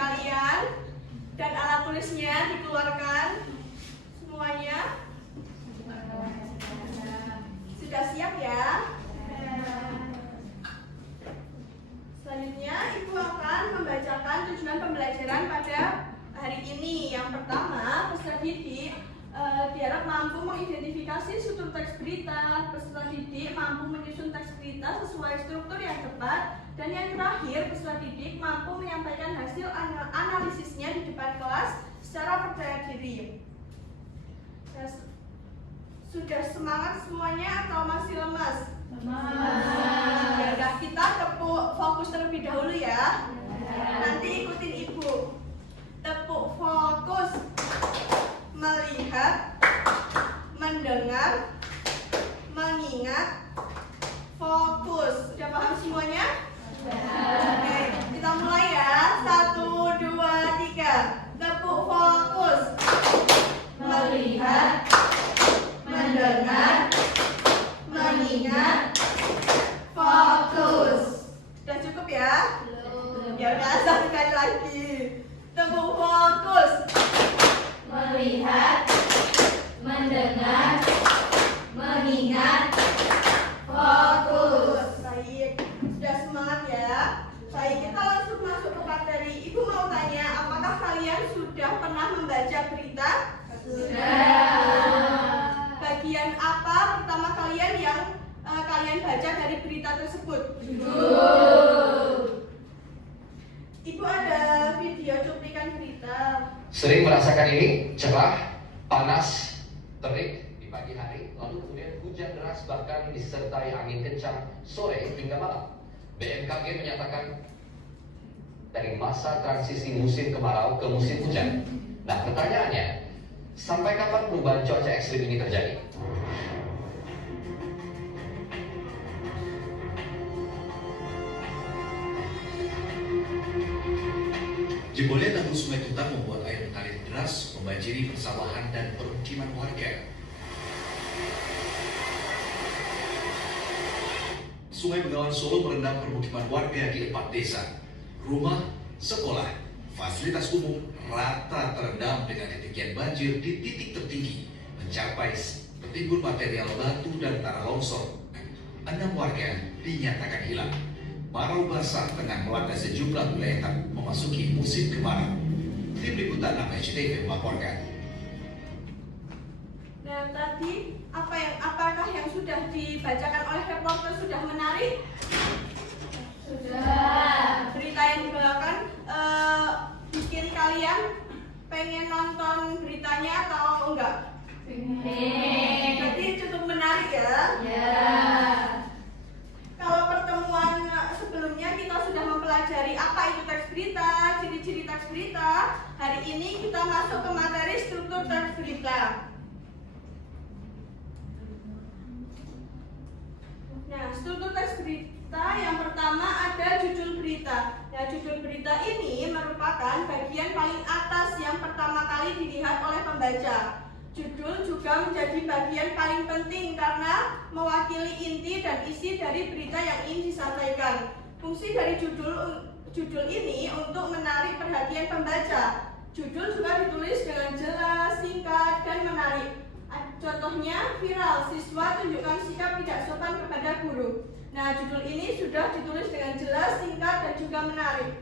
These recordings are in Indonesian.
kalian dan alat tulisnya dikeluarkan semuanya. Sudah siap ya? Selanjutnya Ibu akan membacakan tujuan pembelajaran pada hari ini. Yang pertama, peserta didik diharap mampu mengidentifikasi struktur teks berita. Peserta didik mampu menyusun teks berita sesuai struktur yang tepat. Dan yang terakhir, peserta didik mampu menyampaikan hasil analisisnya di depan kelas secara percaya diri. Sudah semangat semuanya atau masih lemas? Ya, kita tepuk fokus terlebih dahulu ya. Nanti ikutin Ibu. Tepuk fokus. Melihat, mendengar, mengingat, fokus. Sudah paham semuanya? Oke, kita mulai ya. 1, 2, 3. Tepuk fokus. Melihat, mendengar, mengingat, fokus. Sudah cukup ya? Belum. Ya udah, satu kali lagi. Tepuk fokus. Melihat, mendengar, mengingat, fokus. Baik, sudah semangat ya. Baik, kita langsung masuk ke materi. Ibu mau tanya, apakah kalian sudah pernah membaca berita? Sudah. Bagian apa pertama kalian yang kalian baca dari berita tersebut? Judul. Ibu ada video cuplikan berita. Sering merasakan ini, cerah, panas, terik di pagi hari, lalu kemudian hujan deras bahkan disertai angin kencang sore hingga malam. BMKG menyatakan dari masa transisi musim kemarau ke musim hujan. Nah, pertanyaannya, sampai kapan perubahan cuaca ekstrim ini terjadi? Jebolnya tanggul Sungai Tuntang membuat air mengalir deras membanjiri persawahan dan permukiman warga. Sungai Bengawan Solo merendam permukiman warga di 4 desa. Rumah, sekolah, fasilitas umum rata terendam dengan ketinggian banjir di titik tertinggi mencapai tertimbun material batu dan tanah longsor. 6 warga dinyatakan hilang. Marau basah tengah melanda sejumlah wilayah memasuki musim kemarau. Tim Liputan 6 SCTV melaporkan. Nah, tadi apakah yang sudah dibacakan oleh reporter sudah menarik? Sudah. Berita yang dibawakan bikin kalian pengen nonton beritanya atau enggak? Pengen. Berarti cukup menarik ya? Ya. Kalau pertemuan sebelumnya kita sudah mempelajari apa itu teks berita, ciri-ciri teks berita. Hari ini kita masuk ke materi struktur teks berita. Nah, struktur teks berita yang pertama ada judul berita. Nah, judul berita ini merupakan bagian paling atas yang pertama kali dilihat oleh pembaca. Judul juga menjadi bagian paling penting karena mewakili inti dan isi dari berita yang ingin disampaikan. Fungsi dari judul ini untuk menarik perhatian pembaca. Judul juga ditulis dengan jelas, singkat, dan menarik. Contohnya viral, siswa tunjukkan sikap tidak sopan kepada guru. Nah, judul ini sudah ditulis dengan jelas, singkat, dan juga menarik.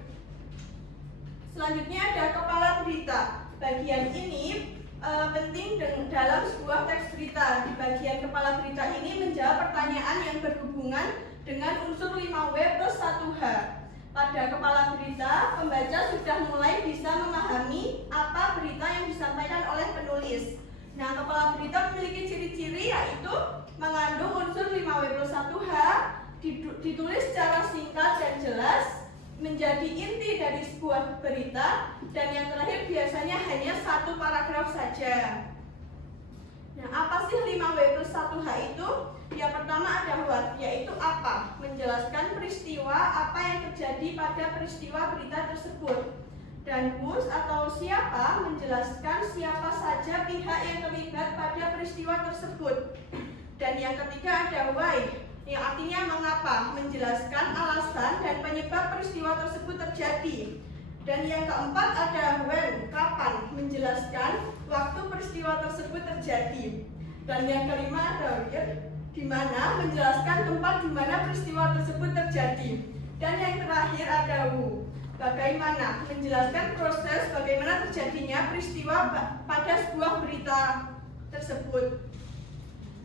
Selanjutnya ada kepala berita. Bagian ini penting dalam sebuah teks berita. Di bagian kepala berita ini menjawab pertanyaan yang berhubungan dengan unsur 5W plus 1H. Pada kepala berita, pembaca sudah mulai bisa memahami apa berita yang disampaikan oleh penulis. Nah, kepala berita memiliki ciri-ciri yaitu mengandung unsur 5W plus 1H, ditulis secara singkat dan jelas, menjadi inti dari sebuah berita, dan yang terakhir biasanya hanya satu paragraf saja. Nah, apa sih 5W plus 1H itu? Yang pertama ada what, yaitu apa, menjelaskan peristiwa apa yang terjadi pada peristiwa berita tersebut. Dan whose atau siapa, menjelaskan siapa saja pihak yang terlibat pada peristiwa tersebut. Dan yang ketiga ada why, yang artinya mengapa, menjelaskan alasan dan penyebab peristiwa tersebut terjadi. Dan yang keempat ada when, kapan, menjelaskan waktu peristiwa tersebut terjadi. Dan yang kelima ada where, di mana, menjelaskan tempat di mana peristiwa tersebut terjadi. Dan yang terakhir ada who, bagaimana, menjelaskan proses bagaimana terjadinya peristiwa pada sebuah berita tersebut.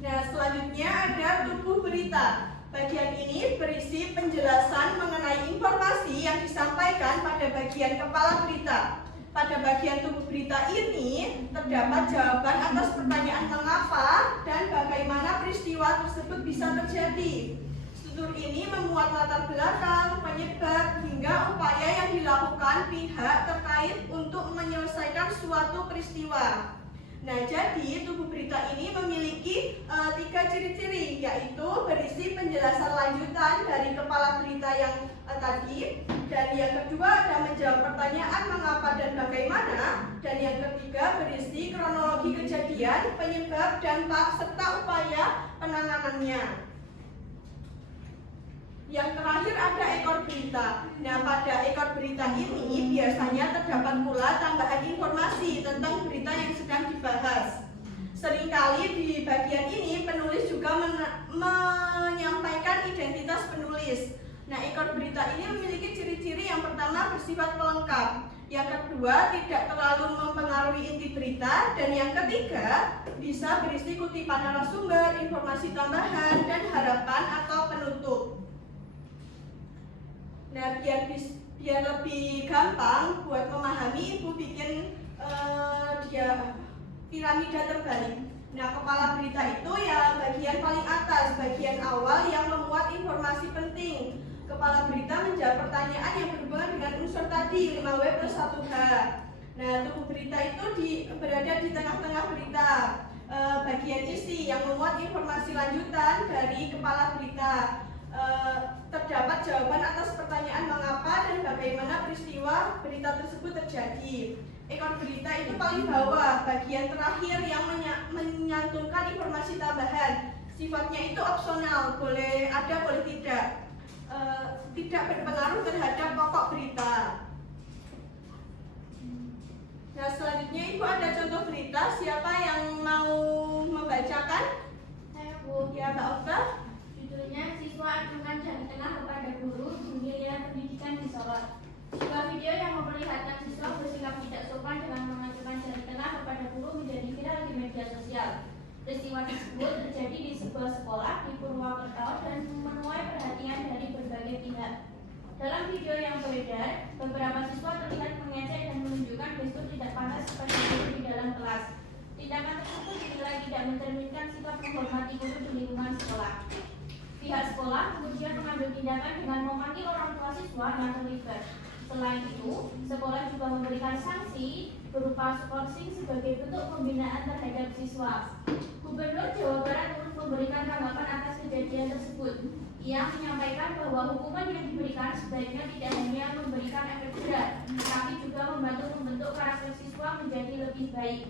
Nah, selanjutnya ada tubuh berita. Bagian ini berisi penjelasan mengenai informasi yang disampaikan pada bagian kepala berita. Pada bagian tubuh berita ini terdapat jawaban atas pertanyaan mengapa dan bagaimana peristiwa tersebut bisa terjadi. Struktur ini memuat latar belakang, penyebab, hingga upaya yang dilakukan pihak terkait untuk menyelesaikan suatu peristiwa. Nah, jadi tubuh berita ini memiliki 3 ciri-ciri, yaitu berisi penjelasan lanjutan dari kepala berita yang tadi, dan yang kedua ada menjawab pertanyaan mengapa dan bagaimana, dan yang ketiga berisi kronologi kejadian, penyebab, dampak, serta upaya penanganannya. Yang terakhir ada ekor berita. Nah, pada ekor berita ini biasanya terdapat pula tambahan informasi tentang berita yang sedang dibahas. Seringkali di bagian ini penulis juga menyampaikan identitas penulis. Nah, ekor berita ini memiliki ciri-ciri yang pertama bersifat pelengkap, yang kedua tidak terlalu mempengaruhi inti berita, dan yang ketiga bisa berisi kutipan narasumber, informasi tambahan, dan harapan atau penutup. Nah, biar lebih gampang buat memahami, Ibu bikin dia piramida terbalik. Nah, kepala berita itu ya bagian paling atas, bagian awal yang memuat informasi penting. Kepala berita menjawab pertanyaan yang berhubungan dengan unsur tadi, 5W plus 1H. Nah, tubuh berita itu berada di tengah-tengah berita. Bagian isi yang memuat informasi lanjutan dari kepala berita. Terdapat jawaban atas pertanyaan mengapa dan bagaimana peristiwa berita tersebut terjadi. Ekor berita itu paling bawah, bagian terakhir yang menyantumkan informasi tambahan. Sifatnya itu opsional, boleh ada boleh tidak. Tidak berpengaruh terhadap pokok berita. Nah, selanjutnya Ibu ada contoh berita. Siapa yang mau membacakan? Saya, Bu. Ya, Mbak Okta. Judulnya Siswa Acungan Jari Tengah kepada Guru Nilai Pendidikan di Solo. Sebuah video yang memperlihatkan siswa bersikap tidak sopan dengan mengacungkan jari tengah kepada guru menjadi viral di media sosial. Peristiwa tersebut terjadi di sebuah sekolah di Purwokerto dan menuai perhatian dari berbagai pihak. Dalam video yang beredar, beberapa siswa terlihat mengejek dan menunjukkan gestur tidak pantas kepada guru di dalam kelas. Tindakan tersebut dinilai tidak mencerminkan sikap menghormati guru di lingkungan sekolah. Pihak sekolah kemudian mengambil tindakan dengan memanggil orang tua siswa yang terlibat. Selain itu, sekolah juga memberikan sanksi berupa skorsing sebagai bentuk pembinaan terhadap siswa. Gubernur Jawa Barat turut memberikan tanggapan atas kejadian tersebut. Ia menyampaikan bahwa hukuman yang diberikan sebaiknya tidak hanya memberikan efek jerat, tapi juga membantu membentuk karakter siswa menjadi lebih baik.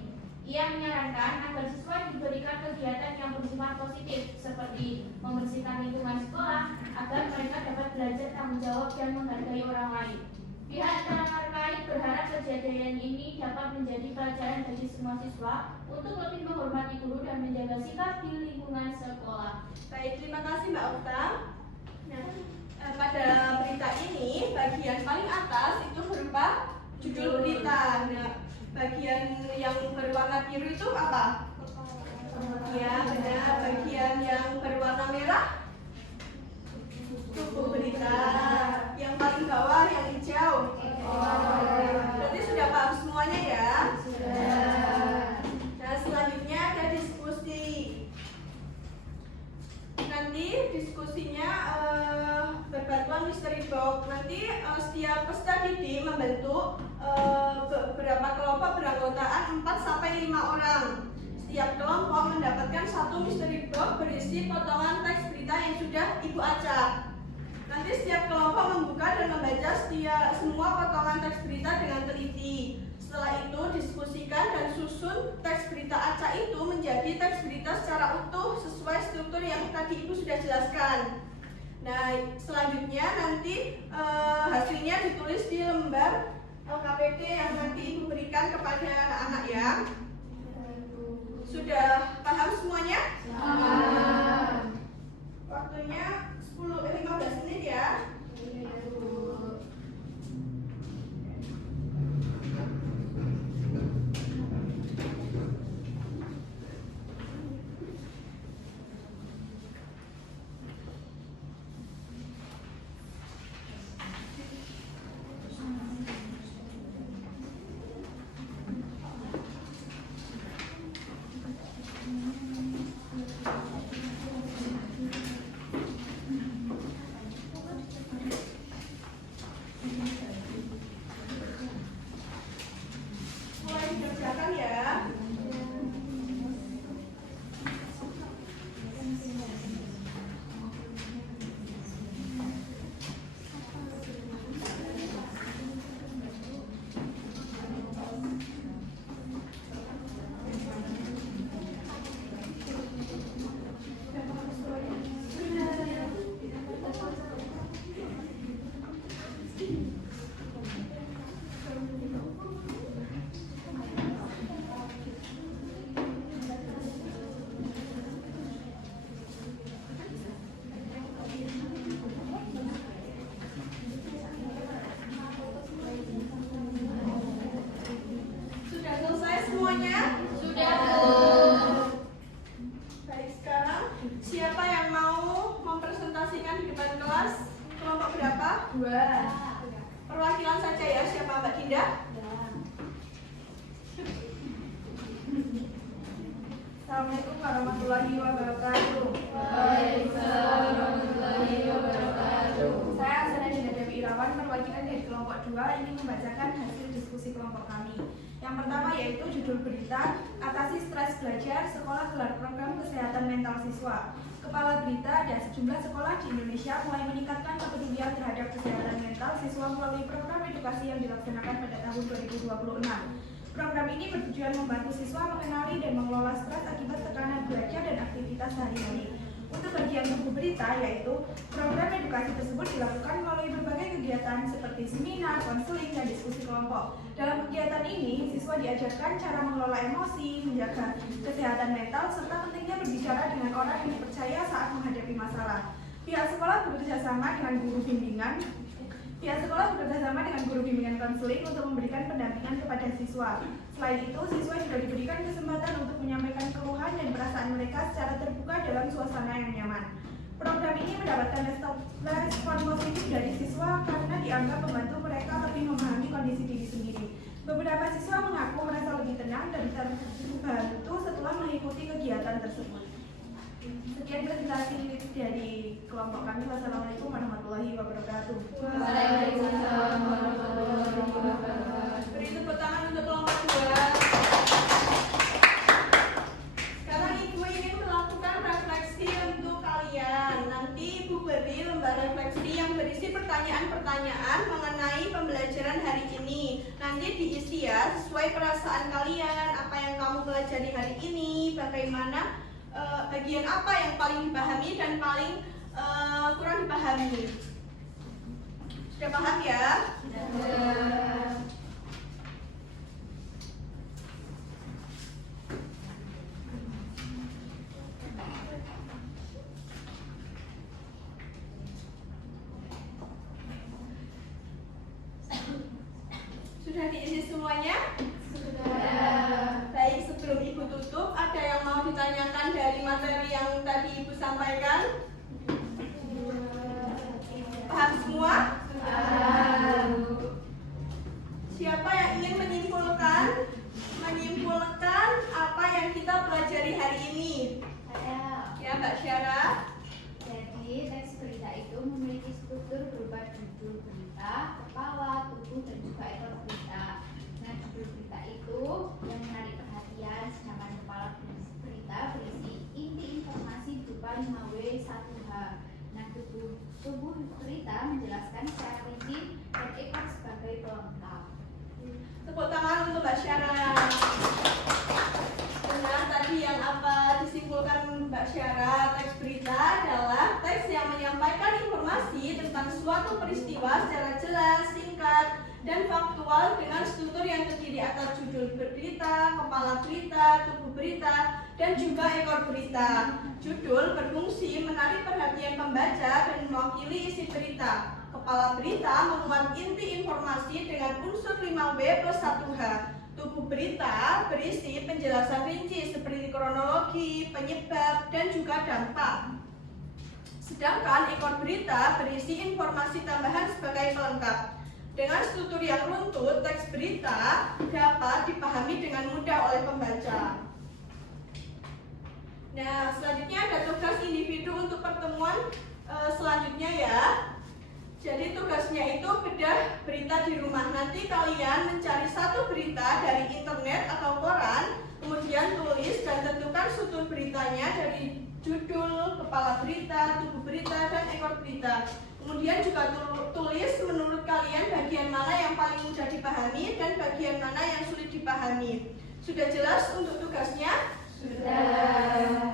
Ia menyarankan agar siswa diberikan kegiatan yang bersifat positif seperti membersihkan lingkungan sekolah agar mereka dapat belajar tanggung jawab dan menghargai orang lain. Pihak terkait berharap kejadian ini dapat menjadi pelajaran bagi semua siswa untuk lebih menghormati guru dan menjaga sikap di lingkungan sekolah. Baik, terima kasih Mbak Okta. Nah, pada berita ini bagian paling atas itu berupa judul berita. Nah, bagian yang berwarna biru itu apa? Ya, benar. Bagian yang berwarna merah tubuh berita. Yang paling bawah yang hijau. Berarti sudah paham semuanya ya? Sudah. Nah, selanjutnya ada diskusi. Nanti diskusinya berbantuan mystery box. Nanti setiap peserta didik membentuk beberapa kelompok beranggotaan 4-5 orang. Setiap kelompok mendapatkan satu mystery box berisi potongan teks berita yang sudah Ibu acak. Nanti setiap kelompok membuka dan membaca semua potongan teks berita dengan teliti. Setelah itu diskusikan dan susun teks berita acak itu menjadi teks berita secara utuh sesuai struktur yang tadi Ibu sudah jelaskan. Nah, selanjutnya nanti hasilnya ditulis di lembar LKPD yang nanti Ibu berikan kepada anak-anak ya. Sudah paham semuanya? Waktunya 15 menit ya. Mulai dikerjakan ya. Sudah selesai semuanya? Sudah. Baik, sekarang siapa yang mau mempresentasikan di depan kelas? Kelompok berapa? 2. Perwakilan saja ya, siapa Mbak Dinda? Assalamualaikum warahmatullahi wabarakatuh. Waalaikumsalam warahmatullahi wabarakatuh. Saya Azana Dinda Dewi Irawan, perwakilan dari kelompok 2 ingin membacakan hasil diskusi kelompok kami. Yang pertama yaitu judul berita, atasi stres belajar, sekolah gelar program kesehatan mental siswa. Kepala berita dan sejumlah sekolah di Indonesia mulai meningkatkan kepedulian terhadap kesehatan mental siswa melalui program edukasi yang dilaksanakan pada tahun 2026. Program ini bertujuan membantu siswa mengenali dan mengelola stres akibat tekanan belajar dan aktivitas sehari-hari. Untuk bagian buku berita, yaitu program edukasi tersebut dilakukan melalui berbagai kegiatan seperti seminar, konseling, dan diskusi kelompok. Dalam kegiatan ini, siswa diajarkan cara mengelola emosi, menjaga kesehatan mental, serta pentingnya berbicara dengan orang yang dipercaya saat menghadapi masalah. Pihak sekolah bekerjasama dengan guru bimbingan konseling untuk memberikan pendampingan kepada siswa. Selain itu, siswa juga diberikan kesempatan untuk menyampaikan keluhan dan perasaan mereka secara terbuka dalam suasana yang nyaman. Program ini mendapatkan respon positif dari siswa karena dianggap membantu mereka lebih memahami kondisi diri sendiri. Beberapa siswa mengaku merasa lebih tenang dan terbantu setelah mengikuti kegiatan tersebut. Sekian presentasi dari kelompok kami. Wassalamualaikum warahmatullahi wabarakatuh. Waalaikumsalam warahmatullahi wabarakatuh. Beri tepuk tangan untuk kelompok 2. Sekarang Ibu ingin melakukan refleksi untuk kalian. Nanti Ibu beri lembar refleksi yang berisi pertanyaan-pertanyaan mengenai pembelajaran hari ini. Nanti diisi ya sesuai perasaan kalian, apa yang kamu pelajari hari ini, bagaimana bagian apa yang paling dipahami dan paling kurang dipahami. Sudah paham ya? Sudah diisi semuanya? Baik, sebelum Ibu tutup, ada yang mau ditanyakan dari materi yang tadi Ibu sampaikan? Paham semua? Siapa yang ingin menyimpulkan apa yang kita pelajari hari ini? Ya, Mbak Syara. Jadi, teks berita itu memiliki struktur berupa judul berita, kepala, tubuh, dan juga ekor berita. Nah, judul berita itu yang menarik perhatian, sedangkan kepala berita berisi inti informasi berupa 5W 1H. Nah, tubuh berita menjelaskan secara rinci dan ekor sebagai pelengkap. Tepuk tangan untuk Mbak Syara. Benar tadi yang apa disimpulkan Mbak Syara, teks berita adalah teks yang menyampaikan informasi tentang suatu peristiwa secara jelas, singkat, dan faktual dengan struktur yang terdiri atas judul berita, kepala berita, tubuh berita, dan juga ekor berita. Judul berfungsi menarik perhatian pembaca dan mewakili isi berita. Kepala berita memuat inti informasi dengan unsur 5W plus 1H. Tubuh berita berisi penjelasan rinci seperti kronologi, penyebab, dan juga dampak. Sedangkan ekor berita berisi informasi tambahan sebagai pelengkap. Dengan struktur yang runtut, teks berita dapat dipahami dengan mudah oleh pembaca. Nah, selanjutnya ada tugas individu untuk pertemuan selanjutnya ya. Jadi tugasnya itu bedah berita di rumah. Nanti kalian mencari satu berita dari internet atau koran, kemudian tulis dan tentukan struktur beritanya dari judul, kepala berita, tubuh berita, dan ekor berita. Kemudian juga tulis menurut kalian bagian mana yang paling mudah dipahami dan bagian mana yang sulit dipahami. Sudah jelas untuk tugasnya? Sudah.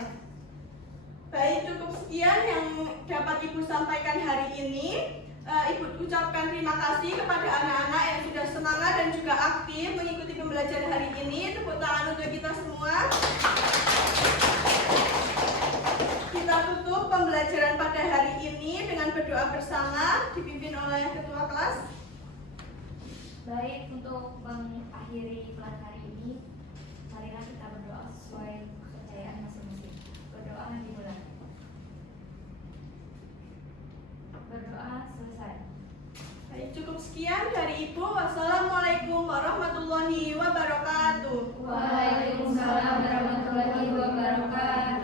Baik, cukup sekian yang dapat Ibu sampaikan hari ini. Ibu ucapkan terima kasih kepada anak-anak yang sudah semangat dan juga aktif mengikuti pembelajaran hari ini. Tepuk tangan untuk kita semua. Kita tutup pembelajaran pada hari ini dengan berdoa bersama dipimpin oleh ketua kelas. Baik, untuk mengakhiri kelas hari ini, marilah kita berdoa sesuai kepercayaan masing-masing. Berdoa dimulai. Berdoa selesai. Baik, cukup sekian dari Ibu. Wassalamualaikum warahmatullahi wabarakatuh. Waalaikumsalam warahmatullahi wabarakatuh.